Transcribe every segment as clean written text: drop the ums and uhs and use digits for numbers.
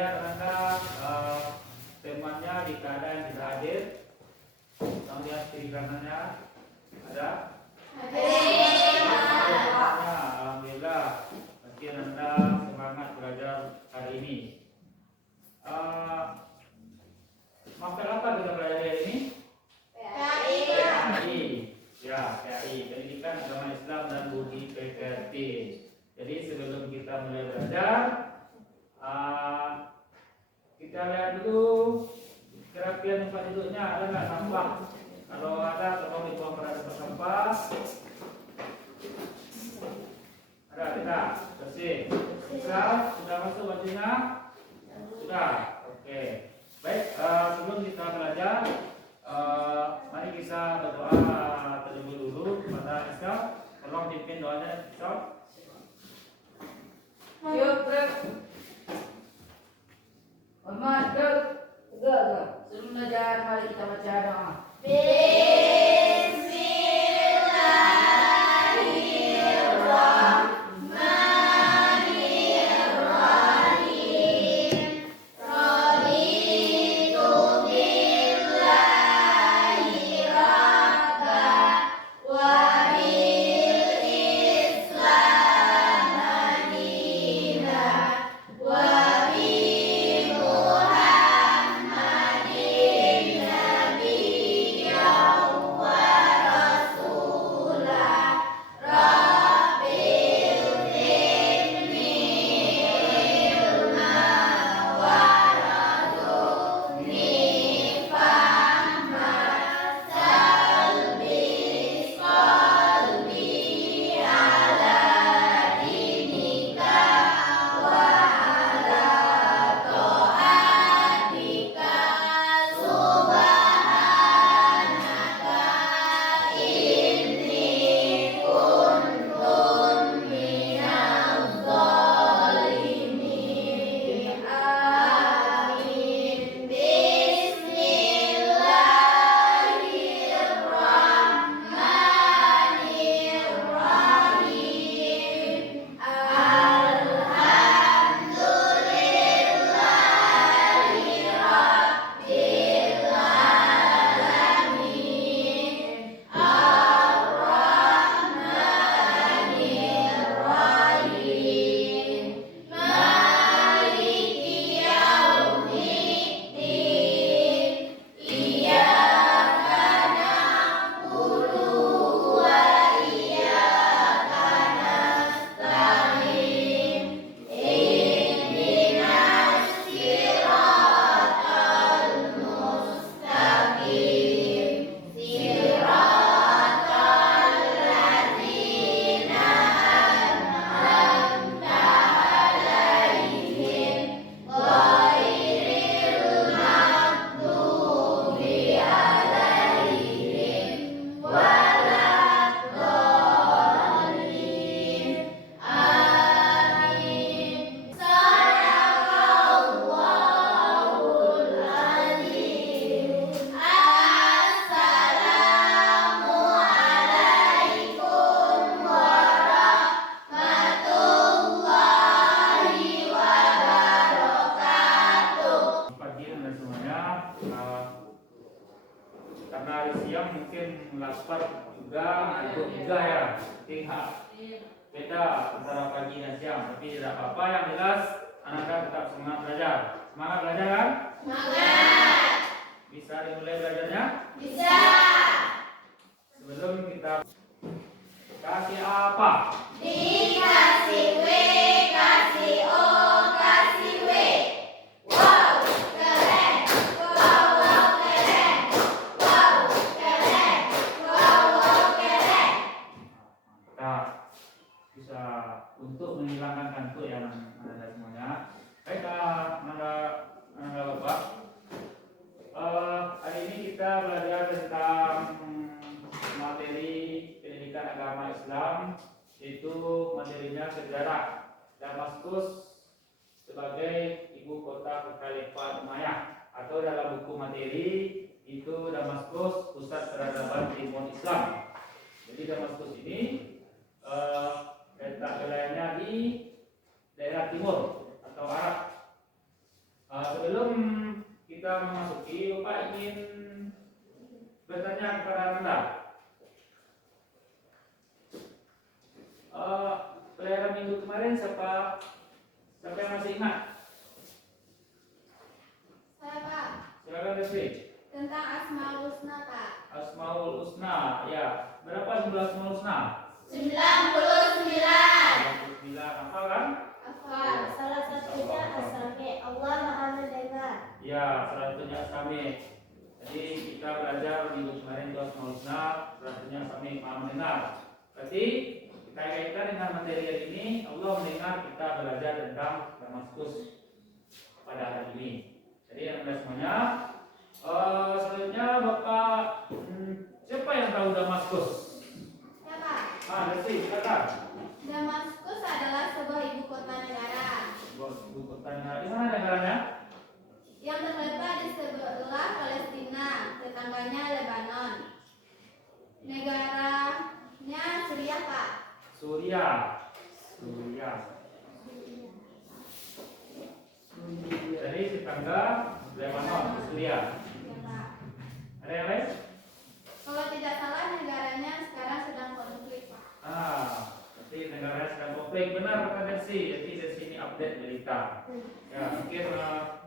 melihat anak-anak temannya di keadaan tidak hadir. Kita lihat kiri kanannya ada. Alhamdulillah, pasti anak-anak semangat belajar hari ini. Makan apa kita belajar hari ini? PAI. Ya, PAI, Pendidikan Agama Islam dan Budi Pekerti. Jadi sebelum kita mulai belajar, kita lihat dulu kerapian tempat duduknya ada nggak sampah? Kalau ada, tolong dibuang pada tempat sampah. Ada tidak? Bersih. Sudah masuk bajunya? Sudah. Oke. Baik. Sebelum kita belajar, mari kita berdoa terlebih dulu kepada Isa. Tolong pimpin doanya, Isa. Hormat, sebelum belajar mari kita baca doa. Karena hari siang mungkin lapar juga, ngantuk juga ya. Tinggal beda antara pagi dan siang, tapi tidak apa-apa, yang jelas anak-anak tetap semangat belajar. Semangat belajar kan? Semangat. Bisa dimulai belajarnya? Bisa. Sebelum kita kasih apa? Dikasih W, kasih O, kasih W. Wow, keren. Wow, wow, keren. Wow, keren. Wow, wow, keren. Kita bisa untuk menghilangkan kantuk ya anak-anak semuanya. Baik, anak-anak Bapak. Hari ini kita belajar tentang materi pendidikan agama Islam, yaitu materinya sejarah Damaskus sebagai ibu kota Kekhalifahan Umayyah, atau dalam buku materi itu Damaskus pusat peradaban Timur Islam. Jadi Damaskus ini letak wilayahnya di daerah timur atau Arab. kita memasuki, Bapak ingin bertanya kepada Anda. Pelajaran minggu kemarin siapa yang masih ingat? Saya, Pak. Silakan Desri. Tentang Asmaul Husna, Pak. Asmaul Husna, ya. Berapa jumlah Asmaul Husna? 99. 99, hafal kan? Hafal. Salah satunya As-Sami. Allah Maha Mendengar. Ya, salah satunya As-Sami. Jadi kita belajar minggu kemarin itu Asmaul Husna, salah satunya As-Sami, Maha Mendengar. Berarti kita kaitkan dengan materi hari ini, Allah mendengar kita belajar tentang Damaskus pada hari ini. Jadi Anda semuanya, selanjutnya Bapak, siapa yang tahu Damaskus? Ya, Pak. Desri, silakan. Damaskus adalah sebuah ibu kota negara Ibu kota negara, di mana negaranya? yang terletak di sebelah Palestina, tetangganya Lebanon. Negaranya Suriah, Pak. Suriah. Jadi tetangga Lebanon, Suriah. Ya, Pak. Ada yang lain? Kalau tidak salah negaranya sekarang sedang konflik, Pak. Berarti negara sedang konflik, benar kata Desri. Jadi dari sini update berita. Ya, mungkin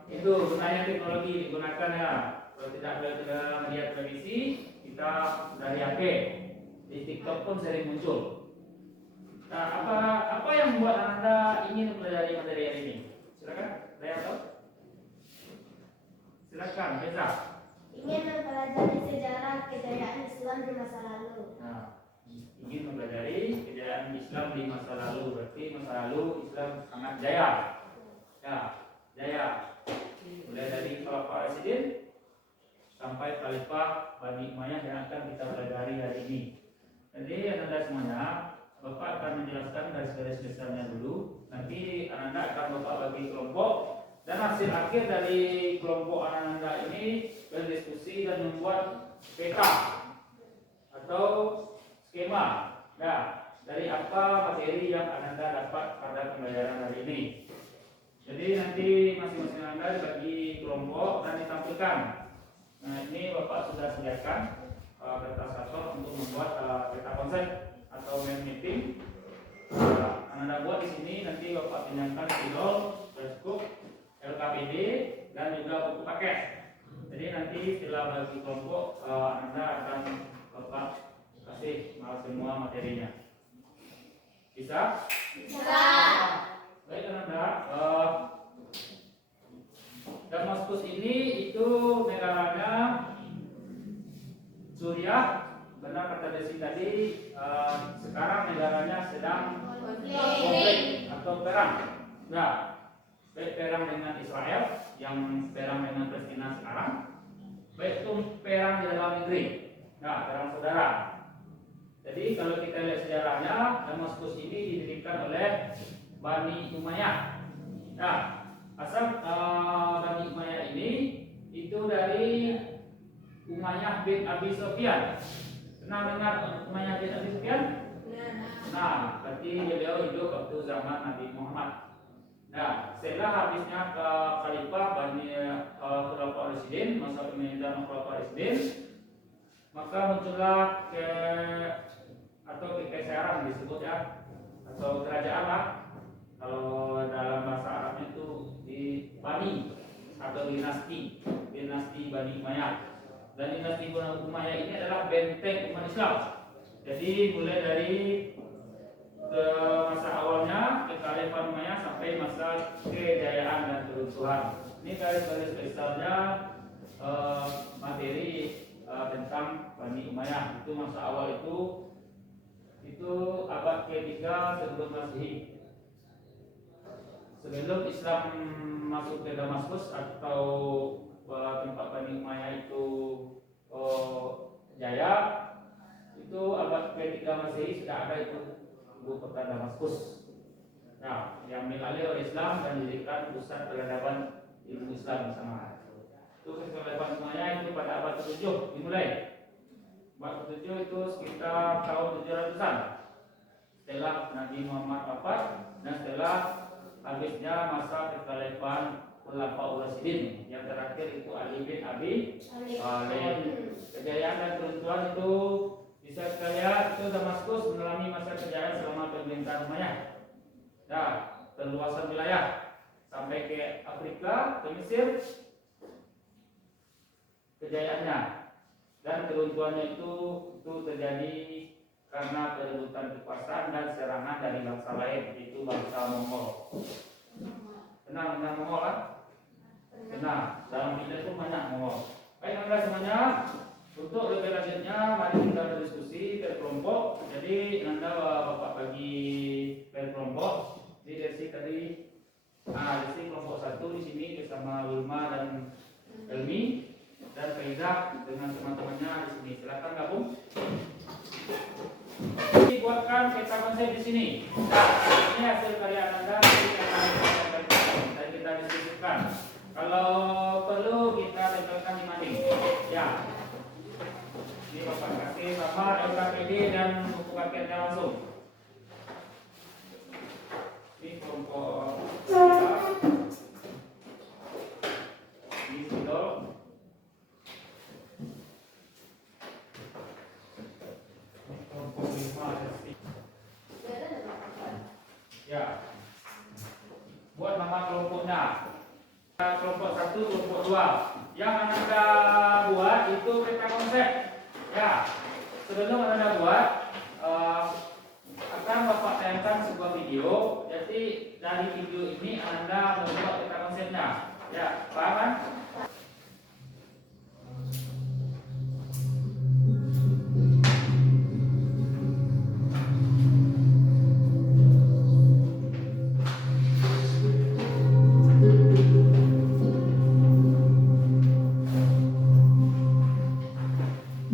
itu gunanya teknologi digunakan ya. Kalau tidak ada media televisi, kita dari HP. Di TikTok pun sering muncul. Nah, apa yang membuat Anda ingin mempelajari materi hari ini? Silakan, saya tahu. Silakan, Reza. Ingin mempelajari sejarah kejayaan Islam di masa lalu. Nah, ingin mempelajari kejayaan Islam di masa lalu. Berarti masa lalu Islam sangat jaya. Ya, jaya. Mulai dari Khalifah Rasyidin sampai Khalifah Bani Umayyah yang akan kita pelajari hari ini. Jadi Anda semuanya, Bapak akan menjelaskan garis-garis besarnya dulu. Nanti Anda akan Bapak bagi kelompok, dan hasil akhir dari kelompok Anda ini berdiskusi dan membuat peta atau skema. Nah, dari apa materi yang Anda dapat pada pembelajaran hari ini. Jadi nanti masing-masing Anda dibagi kelompok dan ditampilkan. Nah, ini Bapak sudah sediakan kertas karton untuk membuat peta konsep atau main meeting. Anda buat di sini, nanti Bapak pinjamkan spidol, textbook, LKPD, dan juga buku paket. Jadi nanti setelah bagi kelompok, Anda akan Bapak kasih semua materinya. Bisa? Bisa. Baik Anda, Damaskus ini itu negaranya Suriah. Benar kata Desi tadi, sekarang negaranya sedang konflik atau perang. Nah, baik perang dengan Israel, yang perang dengan Palestina sekarang, baik itu perang di dalam negeri. Nah, perang saudara. Jadi kalau kita lihat sejarahnya, Damaskus ini didirikan oleh Bani Umayyah. Nah, asal Bani Umayyah ini itu dari Umayyah bin Abi Sufyan. Pernah dengar Umayyah bin Abi Sufyan? Nah, berarti beliau hidup waktu zaman Nabi Muhammad. Nah, setelah habisnya ke Khalifah Bani Khulafaur Rasyidin, masa pemerintahan Khulafaur Rasyidin, maka muncullah kekaisaran disebut ya, atau kerajaan lah. Kalau dalam bahasa Arabnya itu di Bani atau dinasti Bani Umayyah. Dan dinasti Bani Umayyah ini adalah benteng umat Islam. Jadi mulai dari masa awalnya kekhalifahan Umayyah sampai masa kejayaan dan keruntuhan. Ini garis-garis besarnya materi tentang Bani Umayyah. Itu masa awal itu abad ketiga sebelum Masehi. Sebelum Islam masuk ke Damaskus atau tempat Bani Umayyah itu jaya, itu abad ketiga Masehi sudah ada itu ibu kota Damaskus. Nah, yang diambil oleh Islam dan dijadikan pusat peradaban ilmu Islam bersama. Itu kekhalifahan Umayyah itu pada abad ke-7 dimulai. Abad ke-7 itu sekitar tahun 700-an. Setelah Nabi Muhammad wafat dan setelah habisnya masa kekhalifahan Khulafaur Rasyidin. Yang terakhir itu Ali bin Abi Alif. Thalib. Kejayaan dan keruntuhan itu bisa kita lihat itu Damaskus mengalami masa kejayaan selama pemerintahan Umayyah. Nah, perluasan wilayah sampai ke Afrika, ke Mesir, kejayaannya dan keruntuhannya itu terjadi karena perebutan kekuasaan dan serangan dari bangsa lain, yaitu bangsa Mongol. Kenal Mongol kan? Kenal. Dalam kita itu banyak Mongol. Baik anda semuanya, untuk lebih lanjutnya mari kita berdiskusi per kelompok. Jadi anda bapak bagi per kelompok. Di sesi tadi, sesi kelompok 1 di sini bersama Wilma dan Elmi dan Faiza dengan teman-temannya di sini. Silakan gabung. Buatkan peta konsep di sini. Nah, ini hasil karya anda dan kita diskusikan. Kalau perlu kita tempelkan di mading. Ya. Ini bapak kasih gambar LKPD dan buku paketnya langsung. Ini kelompok ini spidol. Kelompok 5 ya. Buat nama kelompoknya. Kelompok 1, kelompok 2. Yang anda buat itu peta konsep. Ya. Sebelum anda buat akan bapak tayangkan sebuah video. Jadi dari video ini anda membuat peta konsepnya. Ya, paham kan?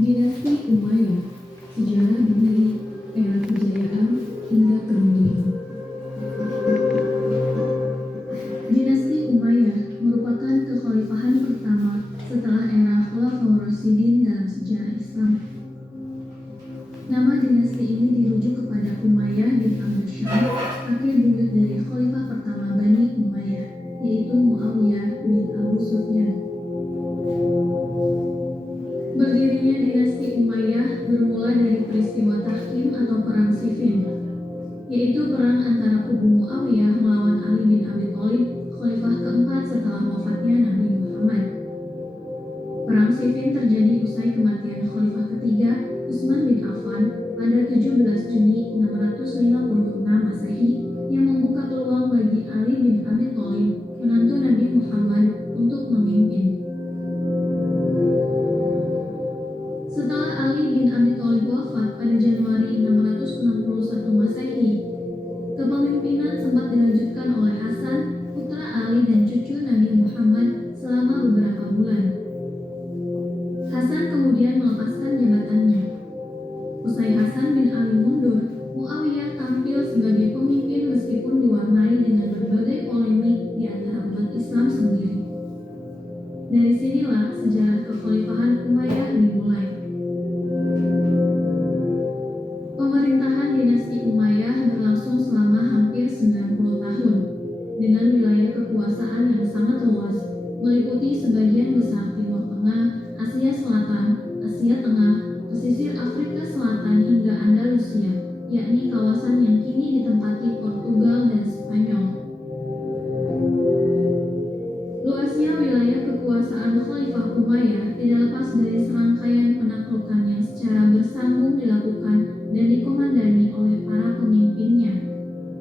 Dinasti Umayyah, sejarah dari era kejayaan hingga keruntuhan. Dinasti Umayyah merupakan kekhalifahan pertama setelah era Khulafaur Rasyidin dalam sejarah Islam. Nama dinasti ini dirujuk kepada Umayyah bin Abdul Syam, kakek buyut dari khalifah pertama Bani Umayyah, yaitu Muawiyah bin Abu Sufyan. Berdirinya dinasti Umayyah bermula dari peristiwa Tahkim atau Perang Siffin, yaitu perang antara kubu Muawiyah melawan Ali bin Abi Thalib, khalifah keempat setelah wafatnya Nabi Muhammad. Perang Siffin terjadi usai kematian khalifah ketiga, Utsman bin Affan, pada 17 Juni 656 Masehi, yang membuka peluang bagi Ali bin Abi Thalib, menantu Nabi Muhammad, untuk memimpin. Setelah Ali bin Abi Thalib wafat pada Januari 661 Masehi, kepemimpinan sempat dilanjutkan oleh Hasan, putra Ali dan cucu Nabi Muhammad selama beberapa bulan. Hasan kemudian melepaskan jabatannya. Usai Hasan bin Ali mundur, Muawiyah tampil sebagai pemimpin meskipun diwarnai dengan berbagai polemik di antara umat Islam sendiri. Dari sinilah sejarah kekhalifahan Umayyah dimulai. Pemerintahan dinasti Umayyah berlangsung selama hampir 90 tahun, dengan wilayah kekuasaan yang sangat luas, meliputi sebagian besar Timur Tengah, Asia Selatan, Asia Tengah, pesisir Afrika Selatan hingga Andalusia, yakni kawasan yang kini ditempati Portugal dan Spanyol. Luasnya wilayah kekuasaan Khalifah Umayyah tidak lepas dari serangkaian penaklukan yang secara bersambung dilakukan dan dikomandani oleh para pemimpinnya,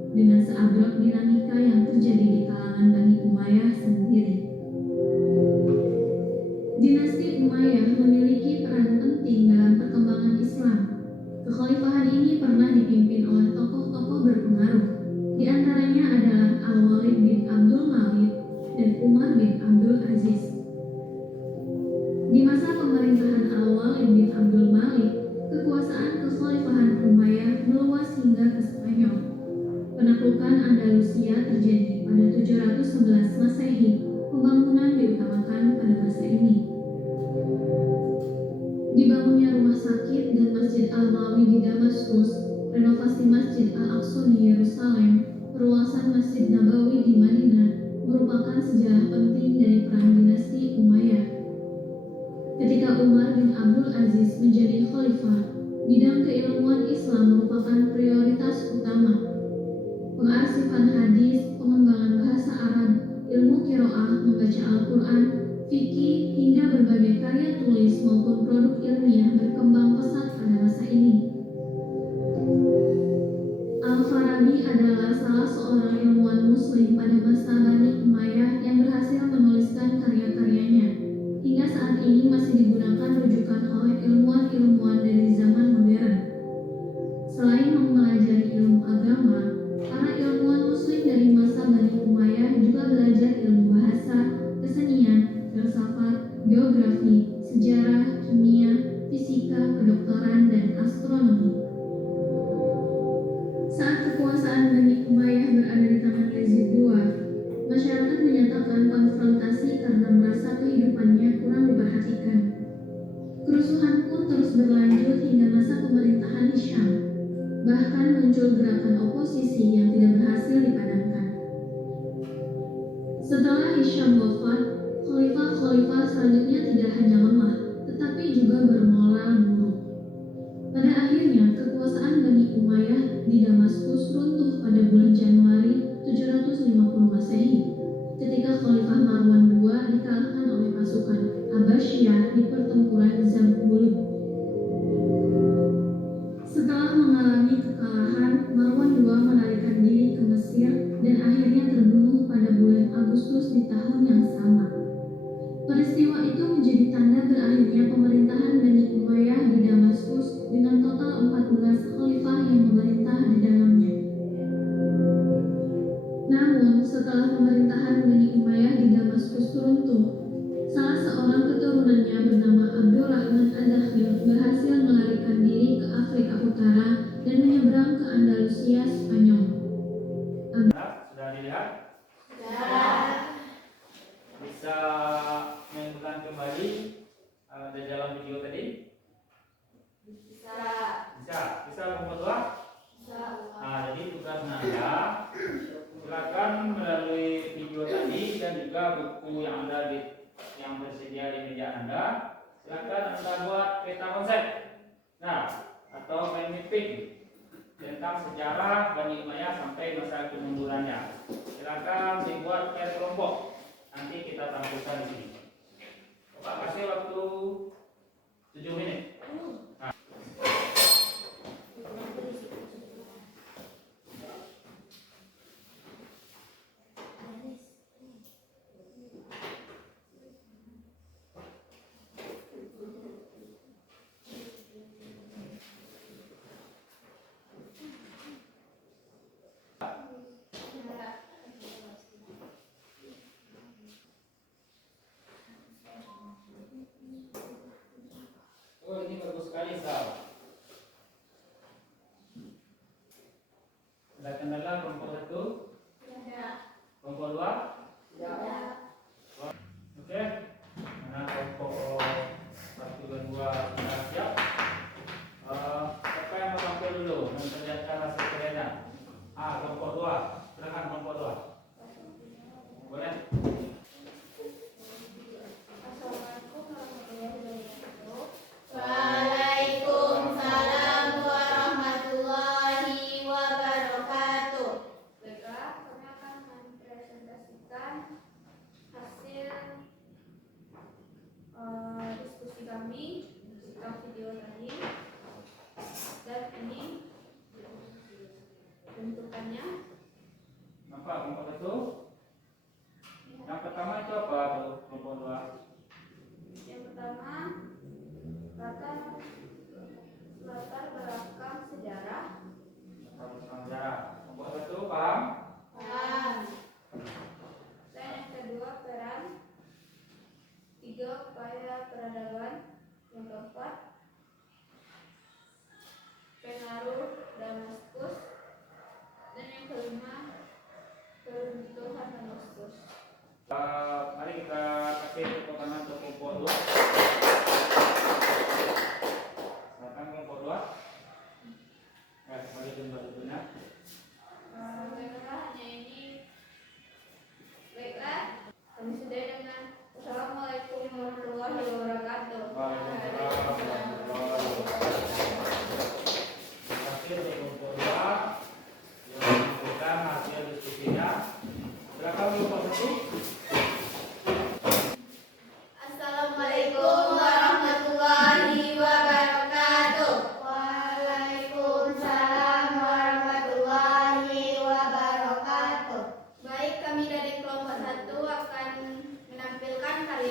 dengan seabrek dinamika yang terjadi di kalangan Bani Umayyah sendiri. Dinasti Umayyah memiliki peran penting dalam perkembangan Islam. Kekhalifahan ini pernah dipimpin oleh tokoh-tokoh berpengaruh, di antaranya adalah Al-Walid bin Abdul Malik dan Umar bin Abdul Aziz. Di masa pemerintahan Al-Walid bin Abdul Malik, kekuasaan kekhalifahan Umayyah meluas hingga ke Spanyol. Penaklukan Andalusia terjadi pada 711 Masehi. Pembangunan diutamakan pada masa ini. Dibangunnya rumah sakit dan Masjid Al-Nawawi di Damaskus, renovasi Masjid Al-Aqsa di Yerusalem, perluasan Masjid Nabawi di Madinah merupakan sejarah penting dari perang dinasti Umayyah. Ketika Umar bin Abdul Aziz menjadi khalifah, bidang keilmuan Islam merupakan prioritas utama. Pengarsifan hadis, pengembangan bahasa Arab, ilmu qiraah, membaca Al-Quran, fikih, hingga berbagai karya tulis maupun produk ilmiah berkembang pesat pada masa ini. Al-Farabi adalah salah seorang ilmuwan muslim pada masa Bani Umayyah yang berhasil menuliskan karya-karyanya. Hingga saat ini masih digunakan rujukan oleh ilmuwan-ilmuwan dari zaman modern. Selain mempelajari ilmu agama, para ilmuwan muslim dari masa Bani Umayyah juga belajar ilmu bahasa, kesenian, filsafat, geografi, sejarah, kimia, fisika, kedokteran, dan astronomi. Saat kekuasaan Bani Umayyah berada di tangan Yazid II, masyarakat menyatakan konfrontasi karena merasa kehidupannya kurang diperhatikan. Kerusuhan pun terus berlanjut hingga masa pemerintahan Hisham. Bahkan muncul gerakan oposisi yang tidak berhasil dipadamkan. Setelah Hisham wafat, khalifah-khalifah selanjutnya tidak hanya lemah, tetapi juga bermoral buruk. Pada akhirnya, kekuasaan Bani Umayyah di Damaskus runtuh pada bulan Januari 750 Masehi, ketika Khalifah Marwan II dikalahkan oleh pasukan Abbasiyah di pertempuran Zabulud. Setelah mengalami kekalahan, Marwan II melarikan diri ke Mesir dan akhirnya terbunuh pada bulan Agustus di tahun yang sama. Peristiwa itu menjadi tanda berakhirnya pemerintahan Bani Umayyah di Damaskus dengan total 14 khalifah yang memerintah di dalamnya. Namun, setelah pemerintahan Bani Umayyah di Damaskus runtuh, salah seorang keturunannya bernama Abdurrahman Ad-Dakhil berhasil melarikan diri ke Afrika Utara dan menyeberang ke Andalusia, Spanyol. Sudah dilihat? Bisa menentukan kembali dari dalam video tadi? Bisa membuat. Nah, jadi tugas Anda silakan melalui video tadi dan juga buku yang tersedia di meja Anda. Silakan Anda buat peta konsep. Nah, atau mind mapping tentang sejarah Bani Umayyah sampai masa kemundurannya. Silakan dibuat per kelompok. Nanti kita tampilkan di sini. Bapak kasih waktu 7 menit. Nah. Oh, ini bagus sekali, Sal. Ada kendala kelompok 1? Kelompok 2? Oke. Nah, kelompok 1 dan 2 sudah siap. Siapa yang mau tampil dulu memperlihatkan hasil kerennya? Kelompok 2. Silakan kelompok 2. Boleh? Waalaikumsalam warahmatullahi wabarakatuh. Baiklah, kami akan mempresentasikan hasil diskusi kami tentang video tadi. Dan ini bentukannya. Nampak kelompok 1? Yang pertama itu apa tuh kelompok 2? Yang pertama, latar belakang sejarah. Kelompok 1 paham? Dan yang kedua, peran. 3, upaya peradaban. Yang keempat, pengaruh Damaskus. Dan yang kelima, keruntuhan Damaskus. Mari kita kasih tepuk tangan untuk kelompok 2. Silakan kelompok 2. Mari jumpa dulunya. Baiklah, hanya ini. Baiklah,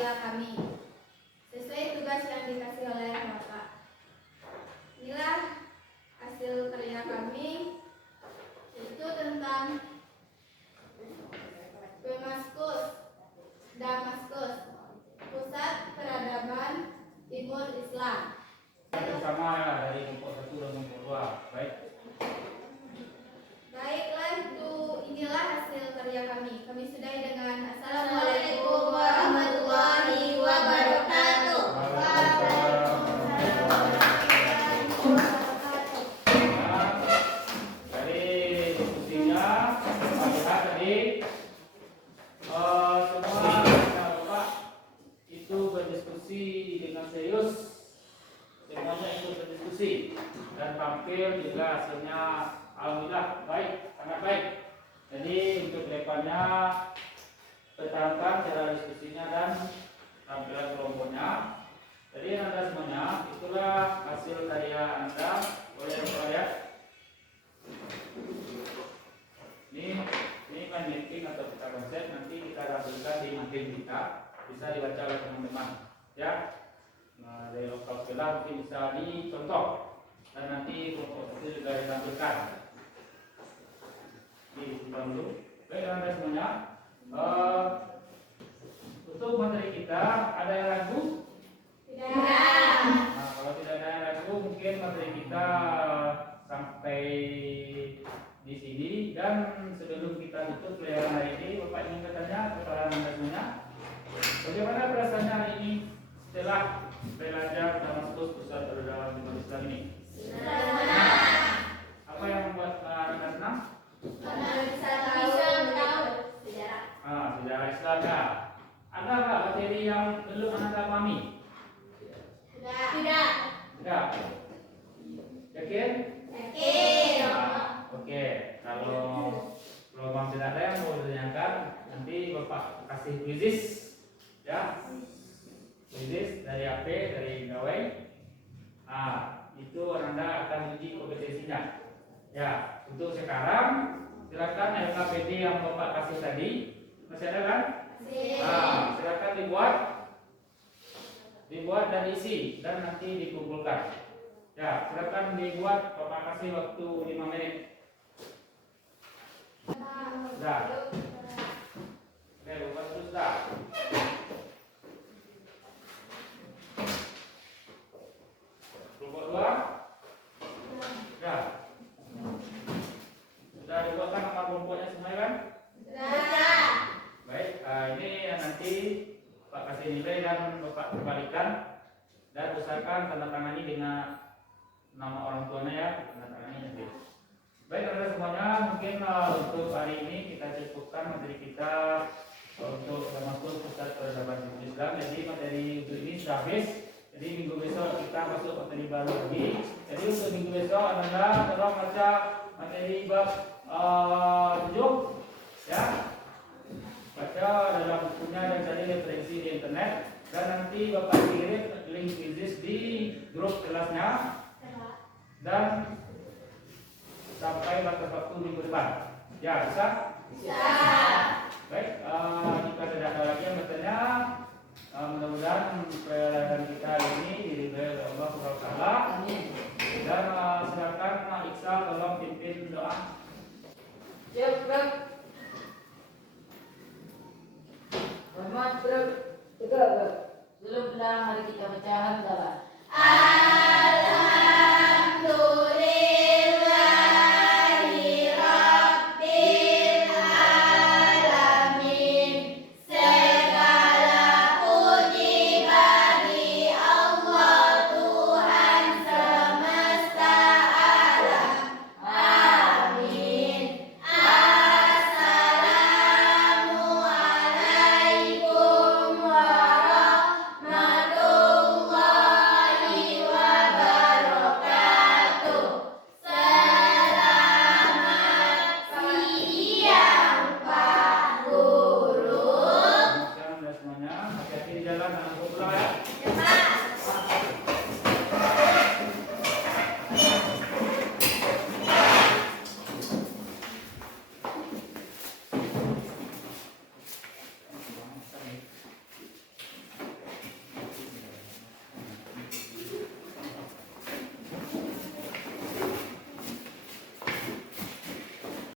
segala kami, sesuai tugas yang dikasih oleh Bapak. Inilah hasil karya kami, yaitu tentang Damaskus, pusat peradaban timur Islam. Bersama dari kelompok 1 dan kelompok 2. Baik. Baiklah, inilah hasil karya kami. Kami sudahi dengan Assalamualaikum warahmatullahi wabarakatuh. Dari diskusinya, lihat tadi semua Bapak itu berdiskusi dengan serius, semuanya ikut berdiskusi dan tampil juga hasilnya alhamdulillah baik, sangat baik. Jadi untuk kedepannya pertahankan cara diskusinya dan tampilan kelompoknya. Jadi Anda semuanya, itulah hasil karya Anda. Boleh lihat. Ini main mapping atau kita konsep, nanti kita tampilkan di mapping kita, bisa dibaca oleh teman-teman ya. Nah, dari lokal sekolah mungkin bisa dicontoh dan nanti kelompok itu juga ditampilkan di depan dulu. Baik Anda semuanya, untuk materi kita ada yang ragu? Nah, kalau tidak ada yang ragu, mungkin materi kita sampai di sini. Dan sebelum kita tutup pelajaran hari ini, Bapak ingin bertanya kepada Anda semuanya, bagaimana perasaannya hari ini setelah belajar Damaskus pusat peradaban timur Islam ini? Apa yang membuat Anda senang? Bisa tahu sejarah. Sejarah Islam ya. Ada nggak materi yang belum Anda pahami? Tidak. Tidak. Yakin? Yakin. Oke. Kalau memang tidak ada yang mau ditanyakan, nanti Bapak kasih kuisis ya. Kuisis dari AP, dari gawai. Itu Anda akan uji kompetensinya. Ya, untuk sekarang silakan LKPD yang Bapak kasih tadi masih ada kan? Silakan dibuat dan isi dan nanti dikumpulkan. Ya, silakan dibuat. Bapak kasih waktu 5 menit. Sudah. Oke, Bapak sudah. Kelompok 2. Sudah. Sudah dibuatkan nama kelompoknya semua kan? Baik, ini yang nanti Pak kasih nilai dan Bapak kembalikan dan usahakan tanda tangani dengan nama orang tuanya ya, tanda tangani nanti. Baik teman-teman semuanya, mungkin untuk hari ini kita cukupkan materi kita untuk Damaskus pusat peradaban timur Islam. Jadi materi untuk ini sudah habis. Jadi minggu besok kita masuk materi baru lagi. Jadi untuk minggu besok Anda tolong baca materi bab 7 ya. Baca dalam bukunya dan cari referensi di internet dan nanti Bapak kirim link kuisis di grup kelasnya dan sampai batas waktu minggu depan. Ya, bisa? Bisa. Baik, jika tidak ada lagi yang bertanya, mudah-mudahan pelajaran kita ini diridhoi oleh Allah Subhanahu wa taala. Dan silakan Iqsal tolong pimpin doa. Siap. Hormat tegak. Sebelum mari kita baca hamdalah. Semuanya hati-hati di jalan, jangan lupa pulang ya.